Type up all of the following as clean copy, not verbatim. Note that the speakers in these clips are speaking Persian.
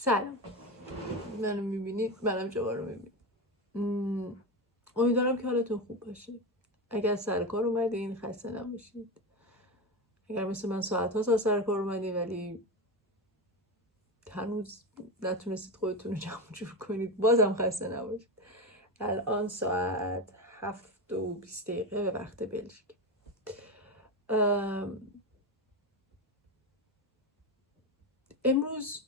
سلام، منو میبینید، منم شما رو میبینید. امیدوارم که حالتون خوب باشه. اگر سر کار اومدین خسته نباشید. اگر مثل من ساعت ها سر کار اومدین ولی هنوز نتونستید خودتون رو جمع جور کنید، بازم خسته نباشید. الان ساعت 7:20 به وقت بلژیک. امروز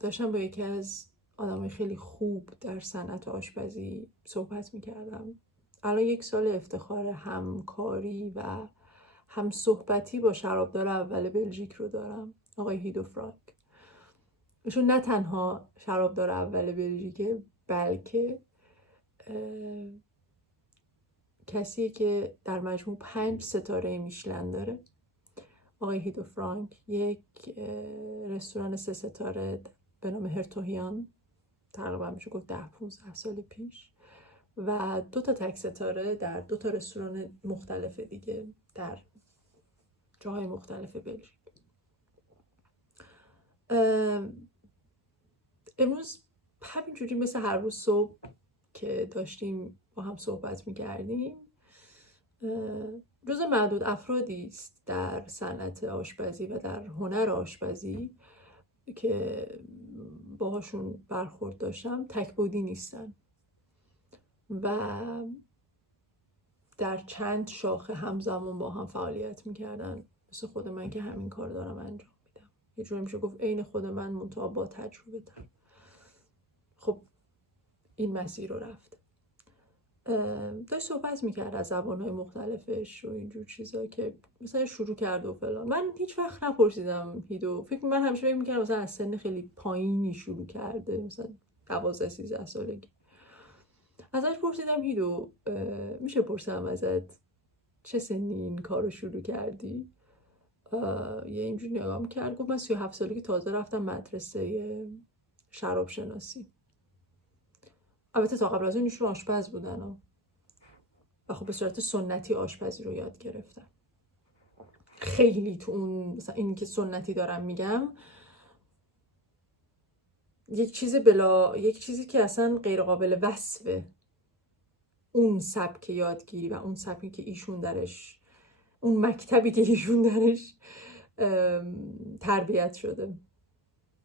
داشتم با یکی از آدمای خیلی خوب در صنعت آشپزی صحبت میکردم. الان 1 سال افتخار همکاری و هم صحبتی با شرابدار اول بلژیک رو دارم، آقای هیدو فرانک. ایشون نه تنها شرابدار اول بلژیکه، بلکه کسیه که در مجموع 5 ستاره میشلن داره. آقای هیدو فرانک یک رستوران 3 ستاره به نام هرتوهیان، تقریبا میشه گفت 10-15 سال پیش، و 2 تا تک ستاره در 2 تا رستوران مختلف دیگه در جاهای مختلف بلژیک. امروز همینجوری مثل هر روز صبح که داشتیم با هم صحبت میکردیم، جز معدود افرادی است در صنعت آشپزی و در هنر آشپزی که باهاشون برخورد داشتم، تکبودی نیستن و در چند شاخه همزمان با هم فعالیت میکردن، مثل خود من که همین کار دارم انجام میدم. یه جوری میشه گفت عین خود من، منتها با تجربه تر. خب این مسیر رو رفت، داشت صحبت میکرد از زبانهای مختلفش و اینجور چیزا که مثلا شروع کرد و فلان. من هیچ وقت نپرسیدم هیدو، من همیشه فکر میکردم مثلا از سن خیلی پایینی شروع کرده، مثلا 12-13 سالگی. ازش پرسیدم هیدو میشه پرسم ازت چه سنی این کار رو شروع کردی؟ یه اینجور نگاه کرد، گفت من 37 سالگی تازه رفتم مدرسه شراب شناسی. البته تا قبل از اون ایشون آشپز بودن و خب به صورت سنتی آشپزی رو یاد گرفتن. خیلی تو اون مثلا این که سنتی دارم میگم، یک چیزی که اصلا غیر قابل وصفه، اون سبک یادگیری و اون سبکی که ایشون درش، اون مکتبی که ایشون درش تربیت شده.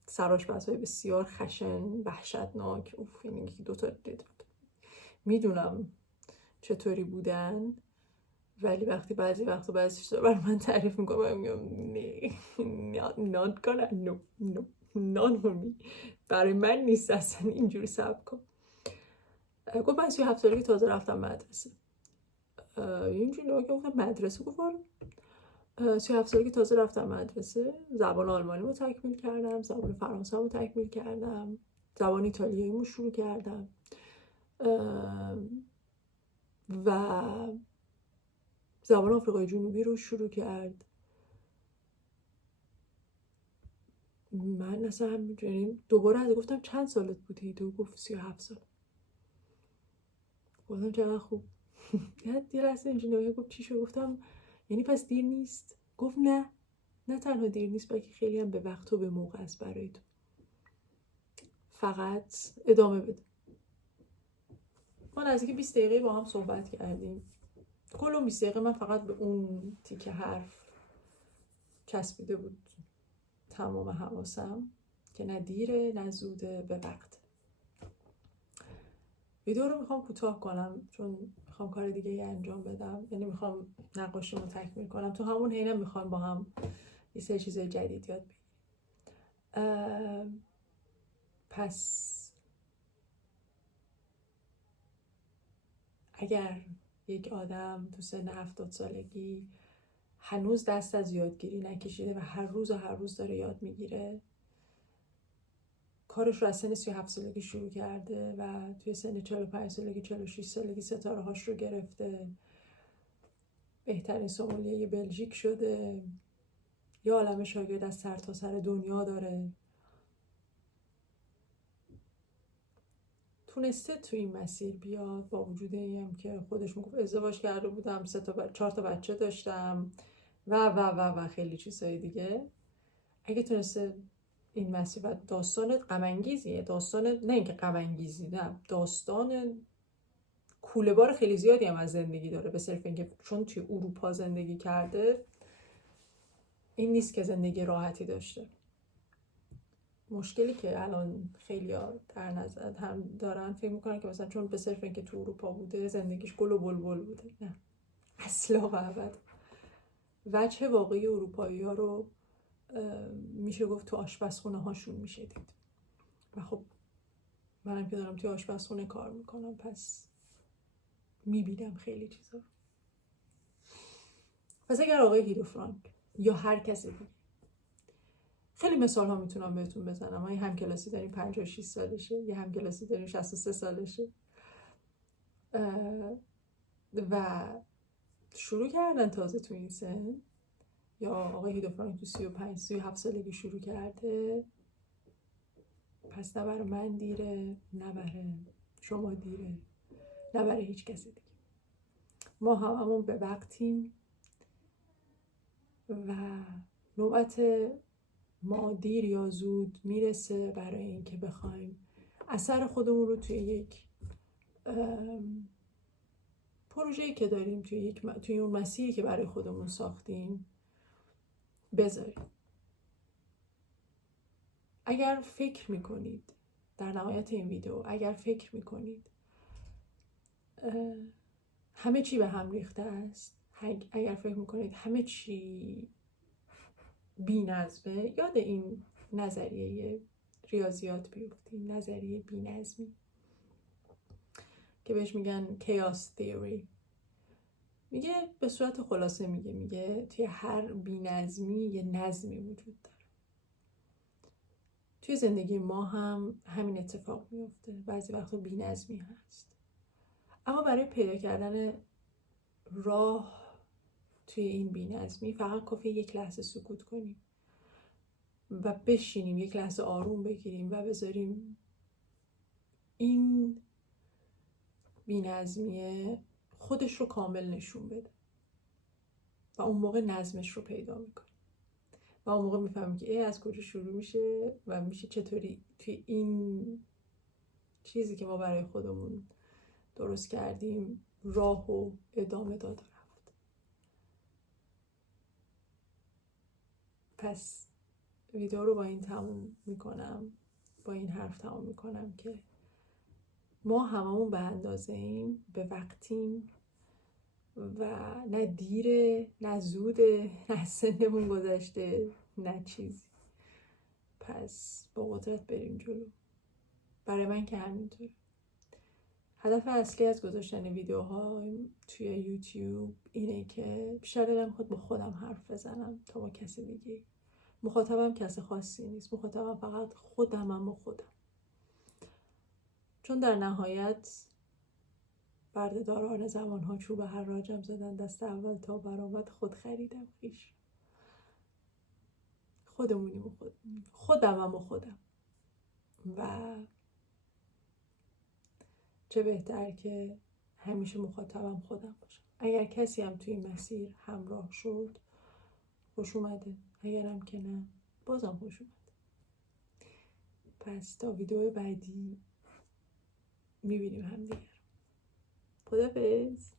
سرآشپزهای بسیار خشن، وحشتناک. یعنی 2 تا میدونم چطوری بودن، ولی وقتی بعضی چیزا برای من تعریف میکنم میگم نه، not gonna, no, not for me. برای من نیست اصلا اینجوری سبک کن. گفت من 37 سالگی تازه رفتم مدرسه. اینجوری نگاه که گفتم مدرسه؟ گفت 37 سالگی تازه رفتم مدرسه، زبان آلمانی رو تکمیل کردم، زبان فرانسه رو تکمیل کردم، زبان ایتالیایی رو شروع کردم و زبان آفریقای جنوبی رو شروع کرد. من اصلا همینجوری دوباره از گفتم چند سالت بودی؟ تو گفت 37 سال. گفتم چقدر خوب. یه لحظه اینجوری گفت چی شد؟ گفتم یعنی پس دیر نیست؟ گفت نه تنها دیر نیست، بلکه خیلی هم به وقت و به موقع است برای تو. فقط ادامه بده. ما نزدیک 20 دقیقه با هم صحبت کردیم. کل 20 دقیقه من فقط به اون تیکه حرف چسبیده بود تمام حواسم که نه دیره نه زوده، به وقت. ویدیو رو میخوام کوتاه کنم چون میخوام کار دیگه ای انجام بدم، یعنی میخوام نقاشیمو تکمیل کنم، تو همون حینم میخوام با هم یه سری چیزای جدید یاد بگیریم. پس اگر یک آدم تو سن 70 سالگی هنوز دست از یادگیری نکشیده و هر روز داره یاد میگیره، کارش رو از سن 37 سالگی شروع کرده و توی سن 45 سالگی 46 سالگی ستاره هاش رو گرفته، بهترین سوملیه بلژیک شده، یه عالمه شاگرد از سرتاسر دنیا داره، تونسته تو این مسیر بیاد، با وجود اینم که خودش میگفت ازدواج کرده بودم، 4 تا بچه داشتم و خیلی چیزهای دیگه. اگه تونسته این مسیر و داستان غم انگیزیه، داستان نه اینکه غم انگیزی، نه، داستان کوله بار خیلی زیادی هم از زندگی داره، به صرف اینکه چون توی اروپا زندگی کرده این نیست که زندگی راحتی داشته. مشکلی که الان خیلی در نظر هم دارن فکر میکنن که مثلا چون به صرف اینکه تو اروپا بوده زندگیش گل و بلبل بوده. نه، اصلا و ابدا. وجه واقعی اروپایی ها رو میشه گفت تو آشپزخونه هاشون میشه دید. و خب منم که دارم توی آشپزخونه کار میکنم پس میبینم خیلی چیزا. پس اگر آقای هیدو فرانک یا هر کسی دیگه، خیلی مثال ها میتونم بهتون بزنم. ما یه همکلاسی داریم 56 سالشه، یه همکلاسی داریم 63 سالشه و شروع کردن تازه تو این سن، یا آقای هیدو فرانک تو 35 37 سالگی شروع کرده. پس نه برای من دیره، نه برای شما دیره، نه برای هیچ کسی دیگه. ما هممون به وقتیم و نوبت ما دیر یا زود میرسه برای اینکه بخوایم اثر خودمون رو توی یک پروژه‌ای که داریم، توی اون مسیری که برای خودمون ساختیم بذاریم. اگر فکر میکنید در نهایت این ویدیو، اگر فکر میکنید همه چی به هم ریخته است، اگر فکر میکنید همه چی بی‌نظمه، یاد این نظریه ریاضیات بیفتید، نظریه بی‌نظمی که بهش میگن chaos theory. میگه به صورت خلاصه میگه توی هر بی‌نظمی یه نظمی وجود داره. توی زندگی ما هم همین اتفاق میفته، بعضی وقتا بی‌نظمی هست، اما برای پیدا کردن راه توی این بی‌نظمی فقط کافیه یک لحظه سکوت کنیم و بشینیم، یک لحظه آروم بگیریم و بذاریم این بی‌نظمیه خودش رو کامل نشون بده و اون موقع نظمش رو پیدا میکنه و اون موقع میفهمیم که از کجا شروع میشه و میشه چطوری توی این چیزی که ما برای خودمون درست کردیم راه و ادامه داد و رفت. پس ویدیو رو با این تموم میکنم، با این حرف تموم میکنم که ما هممون به اندازه ایم، به وقتیم و نه دیره، نه زوده، نه سنمون گذشته، نه چیزی. پس با قدرت بریم جلو. برای من که همینطور. هدف اصلی از گذاشتن ویدیوها توی یوتیوب اینه که بیشتر دلم خود با خودم حرف بزنم تا با کسی دیگه. مخاطبم کسی خاصی نیست، مخاطبم فقط خودمم و خودم. چون در نهایت بردهداران زمانها چوب حراجم زدن، دست اول تا برآمد خود خریدم خویش. خودمونیم و خودمم و خودم. و چه بهتر که همیشه مخاطبم خودم باشم. اگر کسی هم توی مسیر همراه شد خوش اومده، اگرم که نه بازم خوش اومده. پس تا ویدیو بعدی میبینیم هم دیگر. خدافظ.